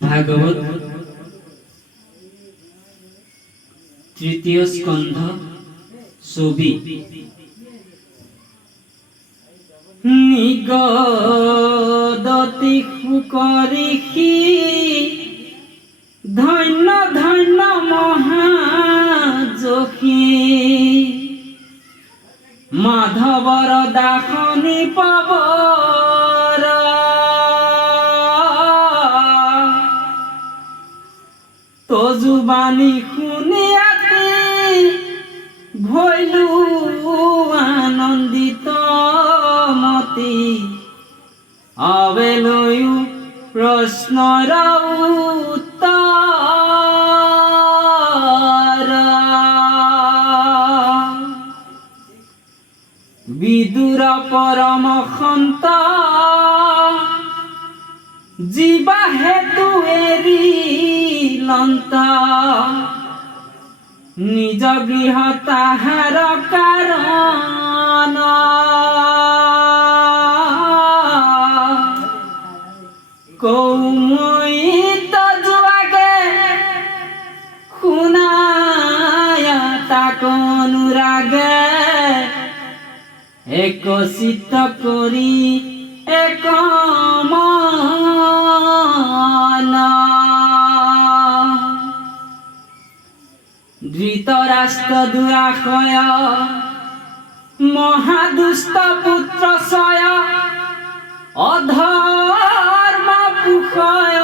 ভাগবত তৃতীয় স্কন্ধ ছবি নিগদতি সুকৰিষি ধন্য ধন্য মহাযশী মাধৱৰ দাসনি পৱৰ তজুবাণী শুনি আতি ভৈলু আনন্দিত মতি অবেলয়ু প্ৰশ্নৰ উত্তৰ বিদুৰ পৰম সন্ত জীৱা হেতু এৰিলন্ত নিজ গৃহ তাহাৰ কাৰণ কৌময়িত যোৱাগে শুনায় তাক অনুৰাগে একচিত্ত কৰি এক মন ধৃতৰাষ্ট্ৰ দুৰাশয় মহাদুষ্ট পুত্ৰ ছয় অধৰ্ম পুষয়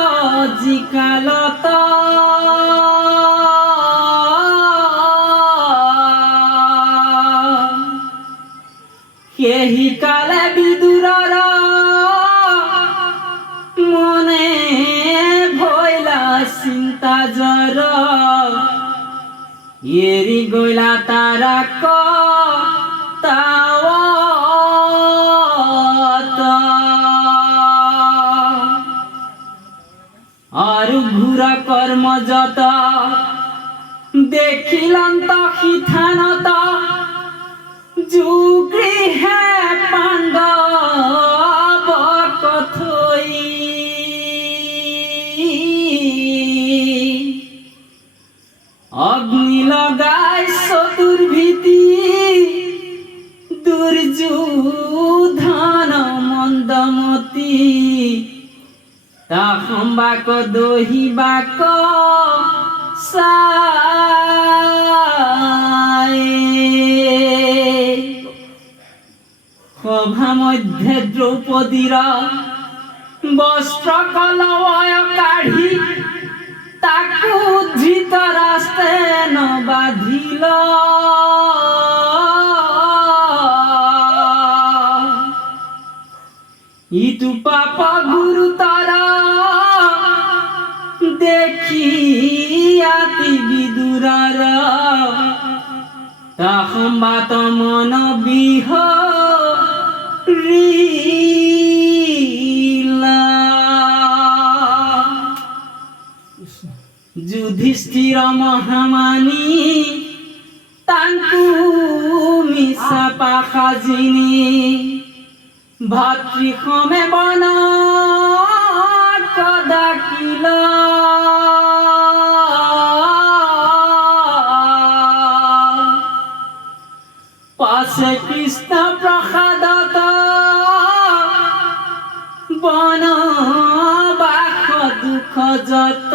জিকালত সেহি কালে বিদুৰৰ মনে ভৈলা চিন্তা জ্বৰ এৰি গলা তাৰা কথাৱত আৰু ঘূৰ কৰ্মযত দেখিলন্ত সিথানত যুগৃহে পাণ্ডৱ কথৈ অগ্নি লগাই চতুৰ্ভীতি দুৰ্যোধন মন্দমতি তা সম্বাক দহিবাক সভা মধ্যে দ্রৌপদীর বস্ত্র কলয় কাঢ়ি তাকু ধৃতরাষ্ট্রে নবাধিল ইটু পাপ গুরুতর দেখি আতি বিদুরার তা সম্বাত মন বিহরিলা যুধিষ্ঠির মহামানী তাঙ্কু মিছা পাখাজিনী ভাতৃসমে বন কদাকিল পাছে কৃষ্ণ প্ৰসাদত বন বাস দুখ যত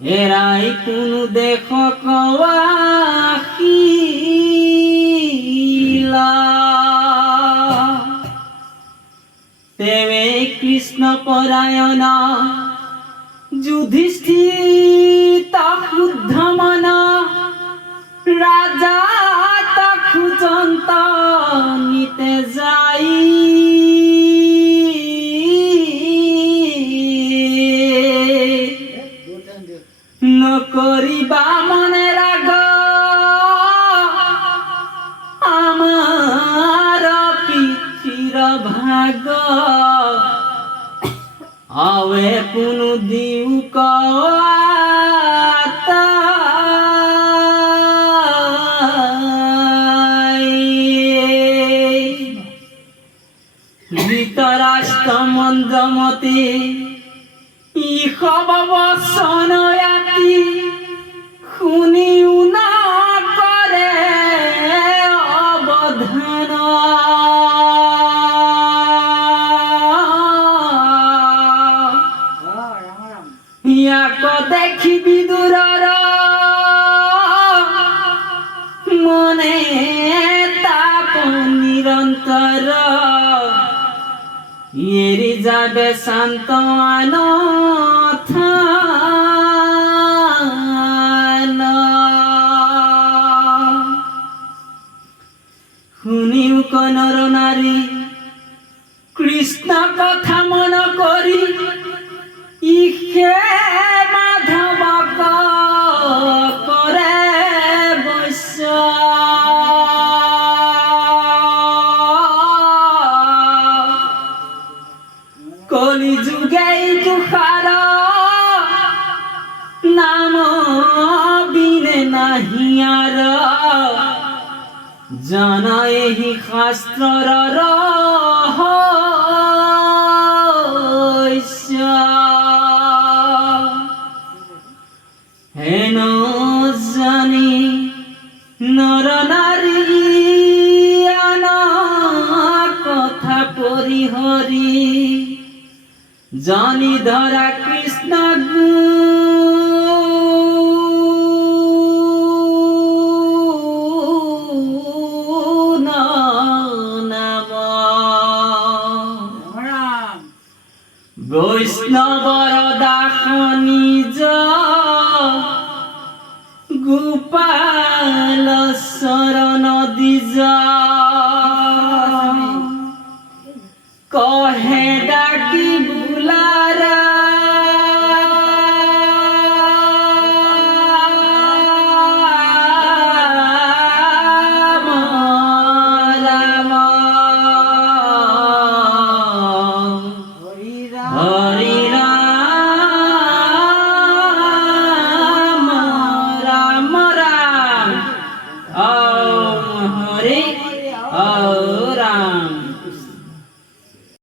এৰাই কোনো দেশ কৱাখিলা তেৱে কৃষ্ণ পৰায়ণ যুধিষ্ঠিত শুদ্ধ মন রাজা খুজন্ত নিতে যাই নকরিবা মনে রাগ আমার পিঠির ভাগ আৱে কোনো দিউ কথা ধৃতরাষ্ট্র মন্দ্রমতে ইহব বসনয়াতি শুনিও না করে অবধান ইয়াক দেখি বিদুরর মনে তাপ নিরন্তর এরি যাবে শান্ত আনথান শুনিও কনর নারী কৃষ্ণ কথা মন করি ইহে মাধবক করে বৈশ্য কলি যুগে তুষার নাম বিনে নাহিয়ার জানা এই শাস্ত্ৰৰ ৰহস্য হেন জানি নৰ নাৰী আন কথা পৰিহৰি জানি ধৰা কৃষ্ণ গুণ নাম বৈষ্ণৱৰ দাস নিজ গোপাল শৰণ দিজ কহে ডাকি বুলাৰ